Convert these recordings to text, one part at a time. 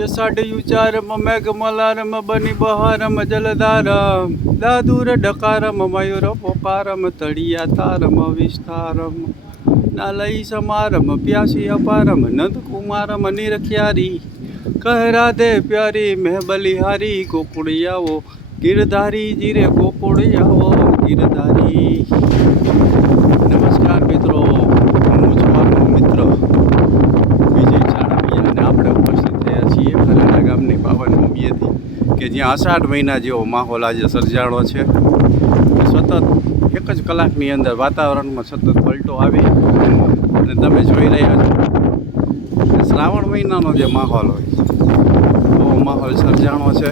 યસાડયું ચારમ મેઘમલારમ બની બહારમ જલધારમ, દાદુર ડકારમ મયુર પોકારમ તળિયા તારમ વિસ્તારમ નાલઈ સમારમ, પ્યાસી અપારમ, નંદકુમારમ, નિરખ્યારી, કહ રાધે પ્યારી મેં બલિહારી ગોકુળિયાવો ગીરધારી જીરે ગોકુળિયાવો ગીરધારી. નમસ્કાર મિત્રો, હું છું મિત્ર વિજય ચાણમિયા અને આપણે ઉપસ્થિત ગામની પાવન ભૂમિએથી કે જ્યાં અષાઢ મહિના જેવો માહોલ આજે સર્જાણો છે. સતત એક જ કલાકની અંદર વાતાવરણમાં સતત પલટો આવે અને તમે જોઈ રહ્યા છો શ્રાવણ મહિનાનો જે માહોલ હોય એવો માહોલ સર્જાણો છે.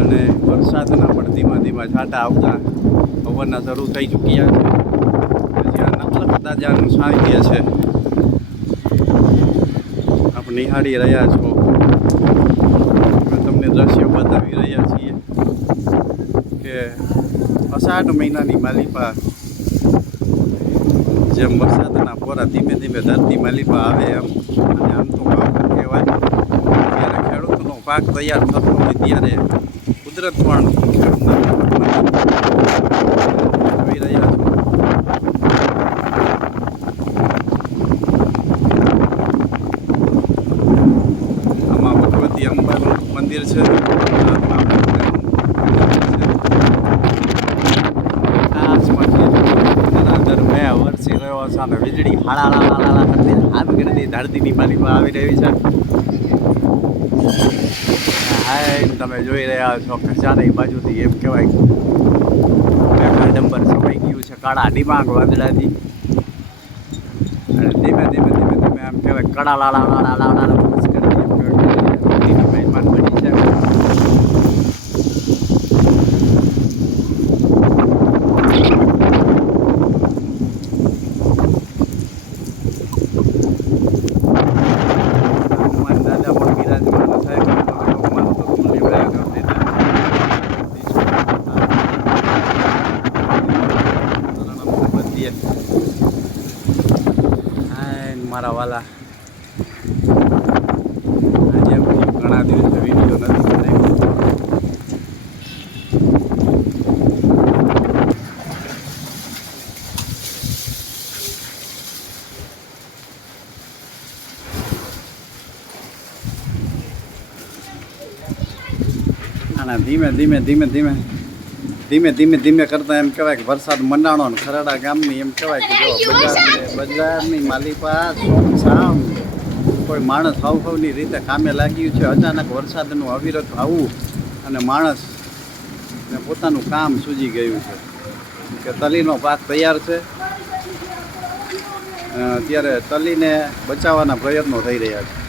અને વરસાદના પણ ધીમા ધીમા છાંટા આવતા પવનના શરૂ થઈ ચૂક્યા છે. જ્યાં નકલક દાદાનું સાહિત્ય છે, આપ નિહાળી રહ્યા છો. અમે તમને દ્રશ્યો બતાવી રહ્યા છીએ કે અષાઢ મહિનાની માલિપા જેમ વરસાદના પોરા ધીમે ધીમે ધરતી માલિપા આવે એમ. અને આમ તો પાક કહેવાય. ત્યારે ખેડૂતનો પાક તૈયાર થતો હોય ત્યારે કુદરત પણ ખેડૂતના જોઈ રહ્યા છો આમાં ભગવતી અંબાનું મંદિર છે. છે. વીજળી હાળા હાડા હાડા કરતી હાથ ગરદી ધરતીની માલિકમાં આવી રહી છે. હાય, તમે જોઈ રહ્યા છો કે બાજુથી એમ કહેવાય. ડંબર સમાઈ ગયું છે. કાળા ડિમાગ વાદળાથી. અને ધીમે ધીમે ધીમે ધીમે એમ કહેવાય કડા લાલા લાલા લાલા વરસ કરતી એમ કહેવાય ધરતીની મહેમાન બની છે હનુમાન દાદા પણ બિરાજમાન થાય હનુમાન તો તુલ્ય પ્રયાગ મારા વાલા. ઘણા દિવસ વીડિયો નથી અને ધીમે ધીમે ધીમે ધીમે ધીમે ધીમે ધીમે કરતાં એમ કહેવાય કે વરસાદ મંડાણો ને ખરાડા ગામની એમ કહેવાય કે જો બજાર બજારની માલિપા સામ કોઈ માણસ હાવભાવની રીતે કામે લાગ્યું છે અચાનક વરસાદનું અવિરત આવવું અને માણસ ને પોતાનું કામ સૂજી ગયું છે. કે તલીનો પાક તૈયાર છે. અત્યારે તલીને બચાવવાના પ્રયત્નો થઈ રહ્યા છે.